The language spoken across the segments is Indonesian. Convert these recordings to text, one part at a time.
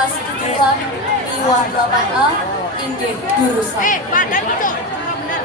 kelas 7 Iwan 8A inggih jurusan. Badan itu. Benar.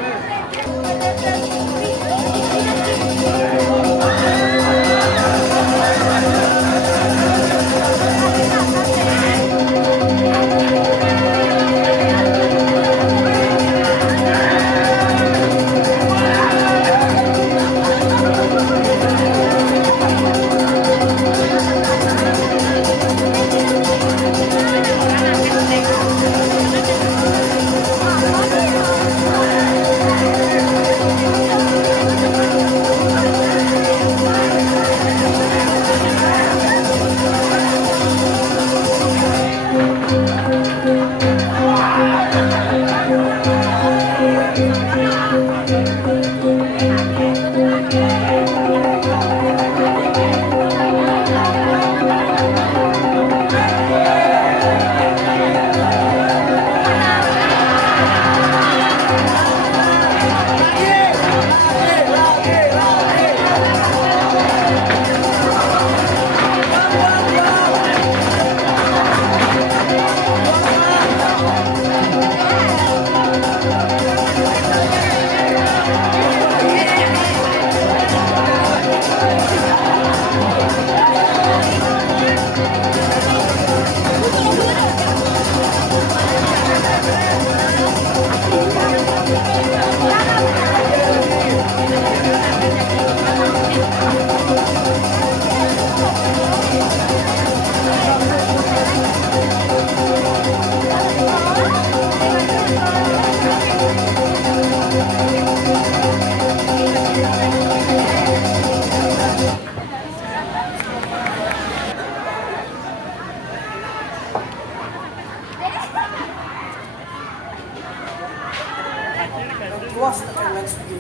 Tiwas kemen sugi.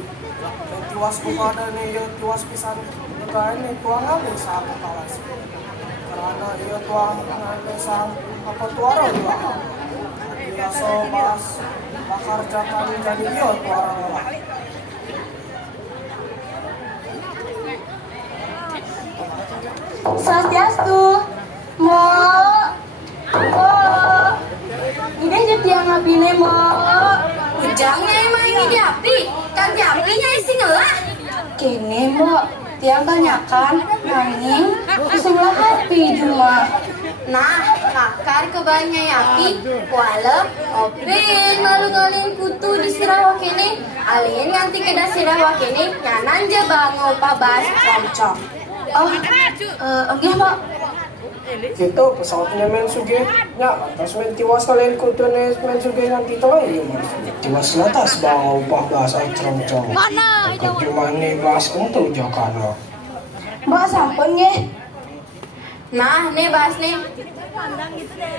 Tiwas bukan nih, tiwas pisan bukan nih tuang kami sa ako kawas. Karena iya tuang sa apa tuara juga. Iya sobas bakar jakan jadi iya tuara lah. Swastiastu, mo, ini jadi yang ngabine mo. Ujangnya emang ini di api, kan di apinya isi ngelah. Kene mo, tiang tanyakan, nanging, sebelah hati cuma. Nah, makar kebannya api, kualep, opin, malu ngalin kutu di Sarawak ini, alien nganti kena Sarawak ini, nyanan je bango pabas concong. Oh, enggak mo. Gitu pesawatnya men sugi. Ya, lantas men tiwas kalian kudu men sugi nanti tahu iya men. Tiwas lantas bawa upah bahasa cerong-cerong. Mana? Cuma nih bahas untuk Jakarta. Mbak sampun nggih. Nah, nih bahas nih.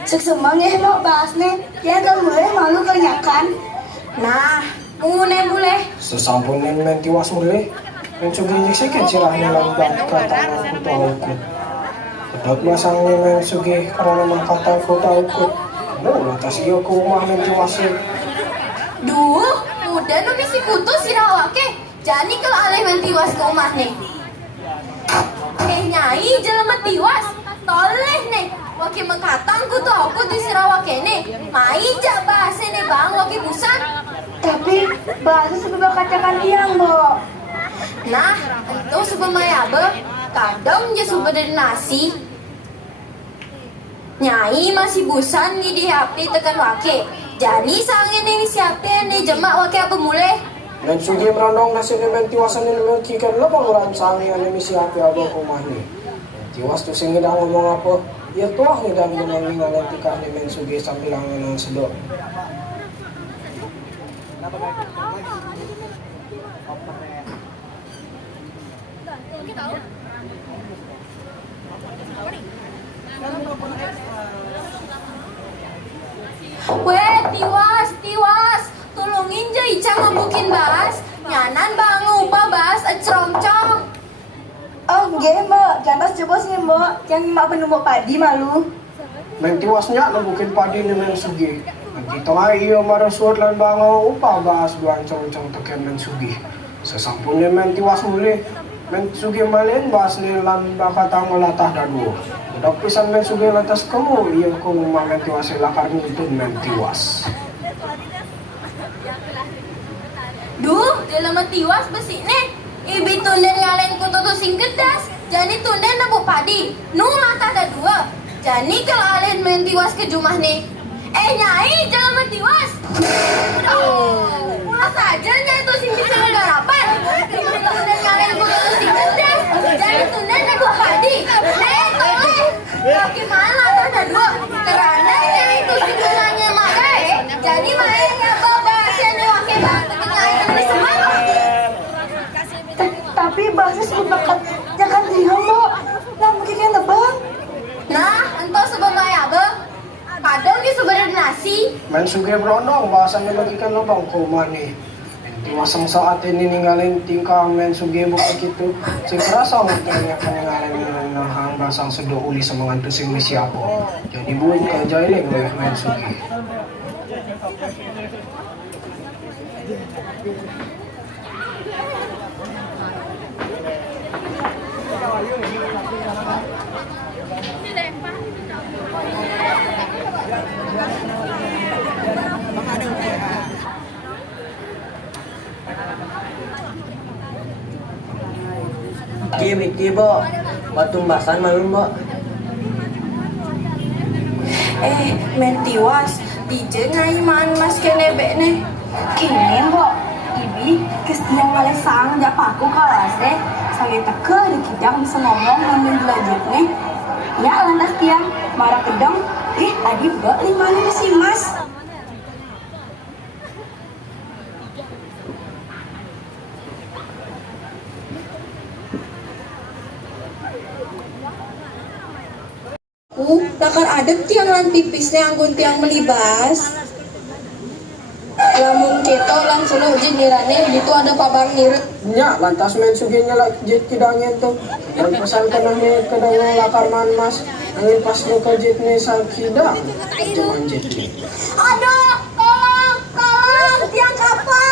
Seksema nggih mo bahas nih. Tiang kan boleh malu kenyakan. Nah, boleh. Sesampun men tiwas mulai. Men sugi injeksi kan cirahnya lambat kata aku tahu aku. Kedot masangnya men sugi karena memang kata aku tahu aku. No, lantas iya ke rumah men tiwasin. Duh, udah nu bisi kutu Sarawak ke. Jadi kalau alih mentiwas ke rumah nih. Nyai jelema tiwas. Toleh nih. Waki mengkatang kutu aku di Sarawak ini. Mai jak bahasa nih bang, waki busan. Tapi bahasa sebelum kacakan tiang mo. Nah, itu sebemaya be. Kadang je sudah dari nasi. Nyai masih busan nih di HP tekan wake. Jadi sange nih siapin nih jemak wake apa mulai. Men sugi merandong nasi ni men tiwasan ni men kikan lo penguran sangi yang ni siapa abang rumah ni. Tiwas tu singi dah ngomong apa? Ya tuah ni dah ngomong ni ngalah tikah ni men sugi sambil angin sedok. Weh, tiwas, tolongin je Ica ngebukin bas. Nyanan bangu upah bas, cerongcong. Oh, nggih mo. Jangan coba sih mo. Yang mak penemu padi malu. Men tiwasnya na bukin padi ni men sugi. Nanti tengah iyo marasut lan bango upah bahas duan cong-cong teken men sugi. Sesampunnya men tiwas muli. Men sugi malin bahas ni lan bakatang melatah dadu. Tapi sampai sudah lantas kamu, iya ko mamen tiwas lakar itu men tiwas. Duh, dalam tiwas besi nih. Ibi tunden ngalain ku tutu sing gedas. Jadi tunden nabuk padi. Nula ada dua. Jadi kalau alen main tiwas ke jumah nih. Nyai dalam tiwas. Asa aja nyai tuh sing bisa ngarapan. Ibi tunden ngalain ku tutu sing gedas. Jadi tunden nabuk padi. Tolong. Gimana ada dua? Karena nyai tuh sing nanya makai. Jadi mainnya bawa sini wakil banget nyai ini semua. Tapi bahasa sebut bakat jangan diam Mbok. Lah mungkin kan lebang. Nah, entah sebab ya bang. Kadang dia sebenarnya nasi. Men suge brondong bahasanya lagi kan lobang ko mani. Tiwasang saat ini ninggalin tingkah men suge buka gitu. Sing kerasa mungkinnya peninggalin nahang basang sedo uli semangantu sing misi ako. Jadi buat kerja ini gue men suge. Iki Bo, batumbasan malum Bo. Men tiwas. DJ ngai man mas kene be ne. Kini Mbok. Ibi kestiang ngale sang japaku kawas deh. Sange teke di kita bisa ngomong ngambil belajar nih. Ya lantas tiang marah kedong. Adi Mbok 5 nih si Mas. Takar adep tiang lan pipisnya anggun tiang melibas. Lamun keto lan solo jenirane gitu ada pabang nirep. Nya lantas men suge nyala jet kidangnya tuh. Dan pesan kena nih kedang lakar man mas. Angin pas lo ke jet nih sakida. Cuman jet nih. Aduh, tolong, tiang kapal.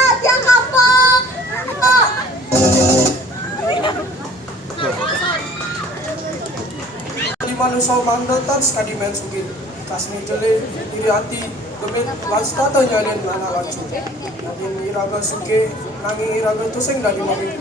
Di manusia mandotan sekali men suge. Kasmi jele diri hati. Kemit lasta tuh nyalin anak lacu. Nanti iraga suge. Nangi iraga tuh sing dari mobil.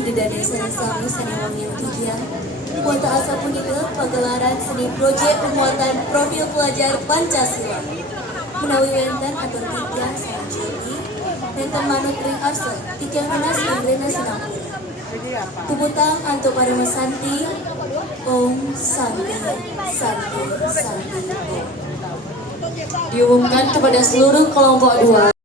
Ide dari seni seniwangi ujian. Kuota asa punika pagelaran seni proyek pemuatan profil pelajar Pancasila. Menawi wenten atur tiga sanjuni, wenten manut ring arsa, tiga hanas ingrena sinapura. Tubutang antuk parimasanti, Om Santi, Santi, Santi, Om. Diumumkan kepada seluruh kelompok 2.